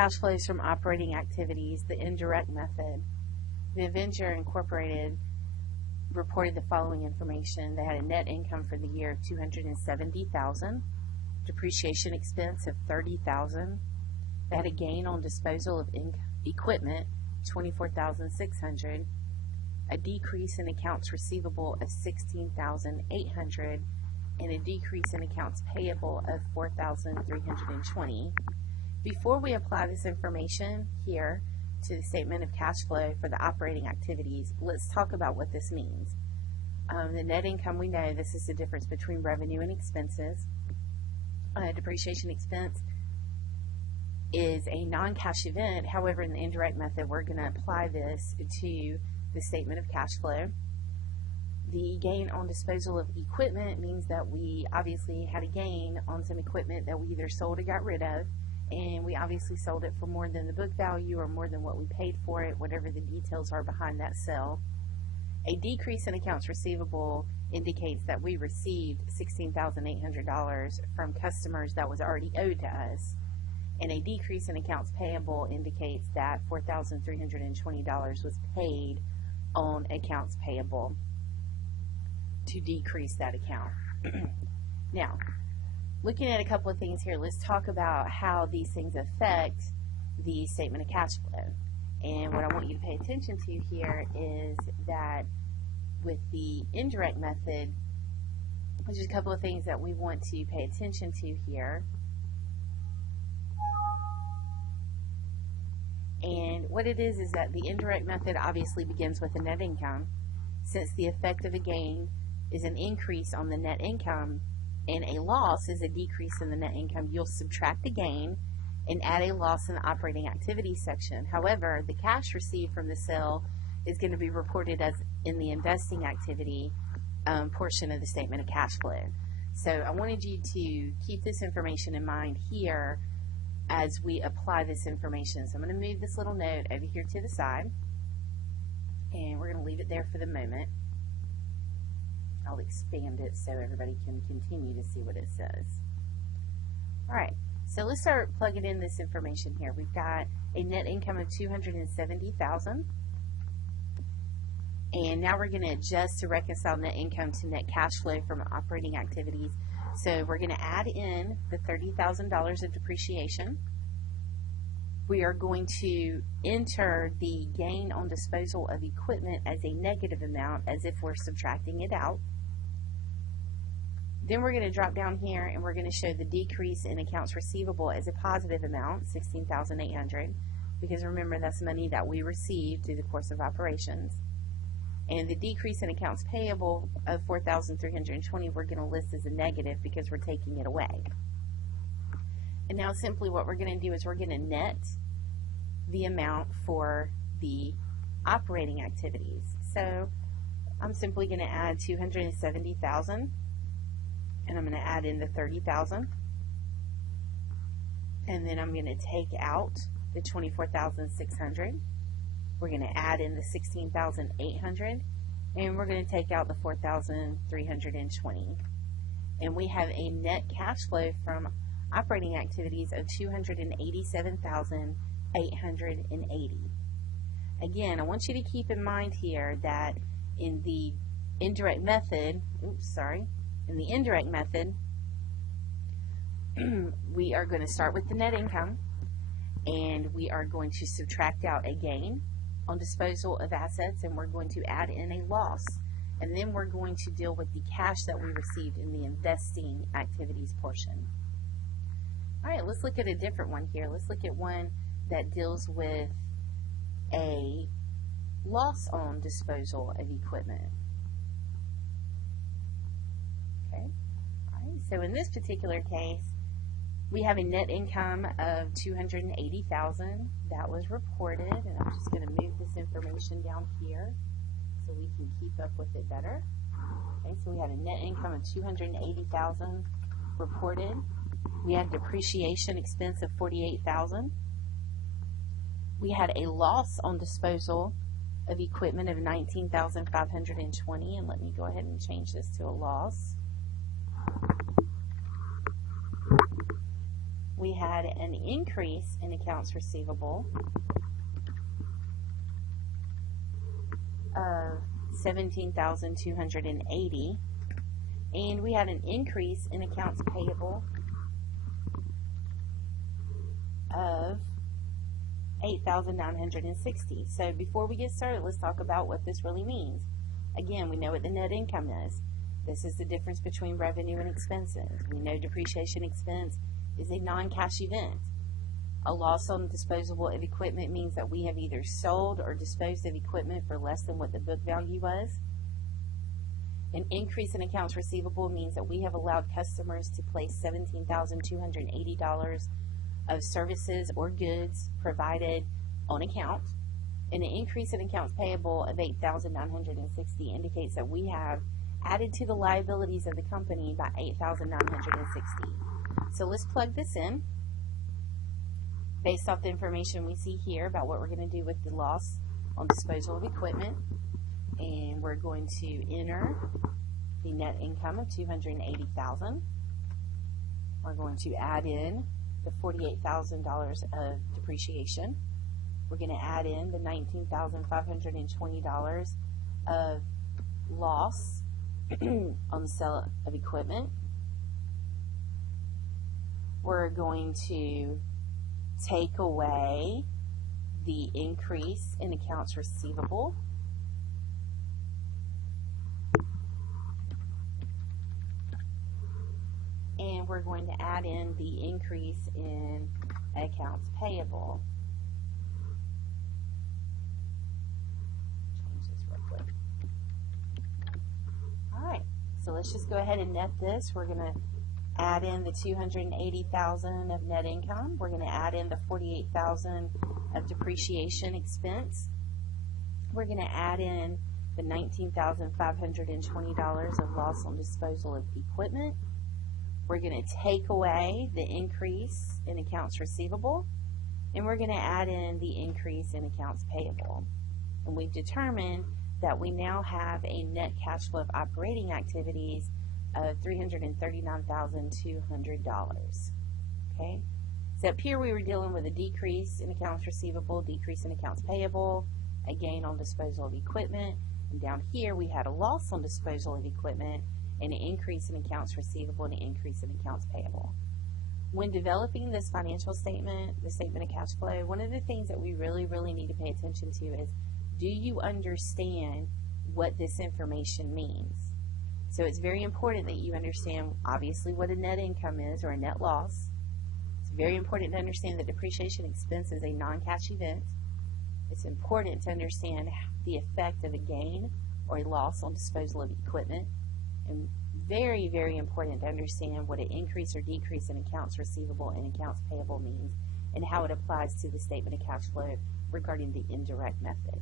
cash flows from operating activities, the indirect method. The Avenger Incorporated reported the following information. They had a net income for the year of $270,000, depreciation expense of $30,000. They had a gain on disposal of equipment, $24,600, a decrease in accounts receivable of $16,800, and a decrease in accounts payable of $4,320. Before we apply this information here to the statement of cash flow for the operating activities, let's talk about what this means. The net income, we know this is the difference between revenue and expenses. Depreciation expense is a non-cash event. However, in the indirect method, we're going to apply this to the statement of cash flow. The gain on disposal of equipment means that we obviously had a gain on some equipment that we either sold or got rid of, and we obviously sold it for more than the book value or more than what we paid for it, whatever the details are behind that sale. A decrease in accounts receivable indicates that we received $16,800 from customers that was already owed to us. And a decrease in accounts payable indicates that $4,320 was paid on accounts payable to decrease that account. Now, looking at a couple of things here, let's talk about how these things affect the statement of cash flow. And what I want you to pay attention to here is that with the indirect method, there's just a couple of things that we want to pay attention to here. And what it is that the indirect method obviously begins with a net income. Since the effect of a gain is an increase on the net income and a loss is a decrease in the net income, you'll subtract the gain and add a loss in the operating activities section. However, the cash received from the sale is going to be reported as in the investing activity portion of the statement of cash flow. So I wanted you to keep this information in mind here as we apply this information. So I'm going to move this little note over here to the side, and we're going to leave it there for the moment. I'll expand it so everybody can continue to see what it says. Alright, so let's start plugging in this information here. We've got a net income of $270,000, and now we're going to adjust to reconcile net income to net cash flow from operating activities. So we're going to add in the $30,000 of depreciation. We are going to enter the gain on disposal of equipment as a negative amount, as if we're subtracting it out. Then we're going to drop down here and we're going to show the decrease in accounts receivable as a positive amount, $16,800, because remember, that's money that we received through the course of operations. And the decrease in accounts payable of $4,320 we're going to list as a negative because we're taking it away. And now simply what we're going to do is we're going to net the amount for the operating activities. So I'm simply going to add $270,000, and I'm going to add in the $30,000, and then I'm going to take out the $24,600. We're going to add in the $16,800, and we're going to take out the $4,320. And we have a net cash flow from operating activities of $287,880. Again, I want you to keep in mind here that in the indirect method, we are going to start with the net income, and we are going to subtract out a gain on disposal of assets, and we're going to add in a loss, and then we're going to deal with the cash that we received in the investing activities portion. Alright, let's look at a different one here. Let's look at one that deals with a loss on disposal of equipment. Okay, alright, so in this particular case, we have a net income of $280,000 that was reported, and I'm just going to move this information down here so we can keep up with it better. Okay, so we had a net income of $280,000 reported. We had depreciation expense of $48,000. We had a loss on disposal of equipment of $19,520, and let me go ahead and change this to a loss. we had an increase in accounts receivable of $17,280, and we had an increase in accounts payable of $8,960. So before we get started, let's talk about what this really means. Again, we know what the net income is. This is the difference between revenue and expenses. We know depreciation expense is a non-cash event. A loss on disposal of equipment means that we have either sold or disposed of equipment for less than what the book value was. An increase in accounts receivable means that we have allowed customers to place $17,280 of services or goods provided on account. And an increase in accounts payable of $8,960 indicates that we have added to the liabilities of the company by $8,960. So let's plug this in based off the information we see here about what we're going to do with the loss on disposal of equipment. And we're going to enter the net income of $280,000. We're going to add in the $48,000 of depreciation. We're going to add in the $19,520 of loss on the sale of equipment. We're going to take away the increase in accounts receivable. And we're going to add in the increase in accounts payable. Change this real quick. Alright, so let's just go ahead and net this. We're going to add in the $280,000 of net income. We're going to add in the $48,000 of depreciation expense. We're going to add in the $19,520 of loss on disposal of equipment. We're going to take away the increase in accounts receivable, and we're going to add in the increase in accounts payable. And we've determined that we now have a net cash flow of operating activities of $339,200. Okay, so up here we were dealing with a decrease in accounts receivable, decrease in accounts payable, a gain on disposal of equipment, and down here we had a loss on disposal of equipment, and an increase in accounts receivable and an increase in accounts payable. When developing this financial statement, the statement of cash flow, one of the things that we really need to pay attention to is, do you understand what this information means? So it's very important that you understand, obviously, what a net income is or a net loss. It's very important to understand that depreciation expense is a non-cash event. It's important to understand the effect of a gain or a loss on disposal of equipment. And very important to understand what an increase or decrease in accounts receivable and accounts payable means and how it applies to the statement of cash flow regarding the indirect method.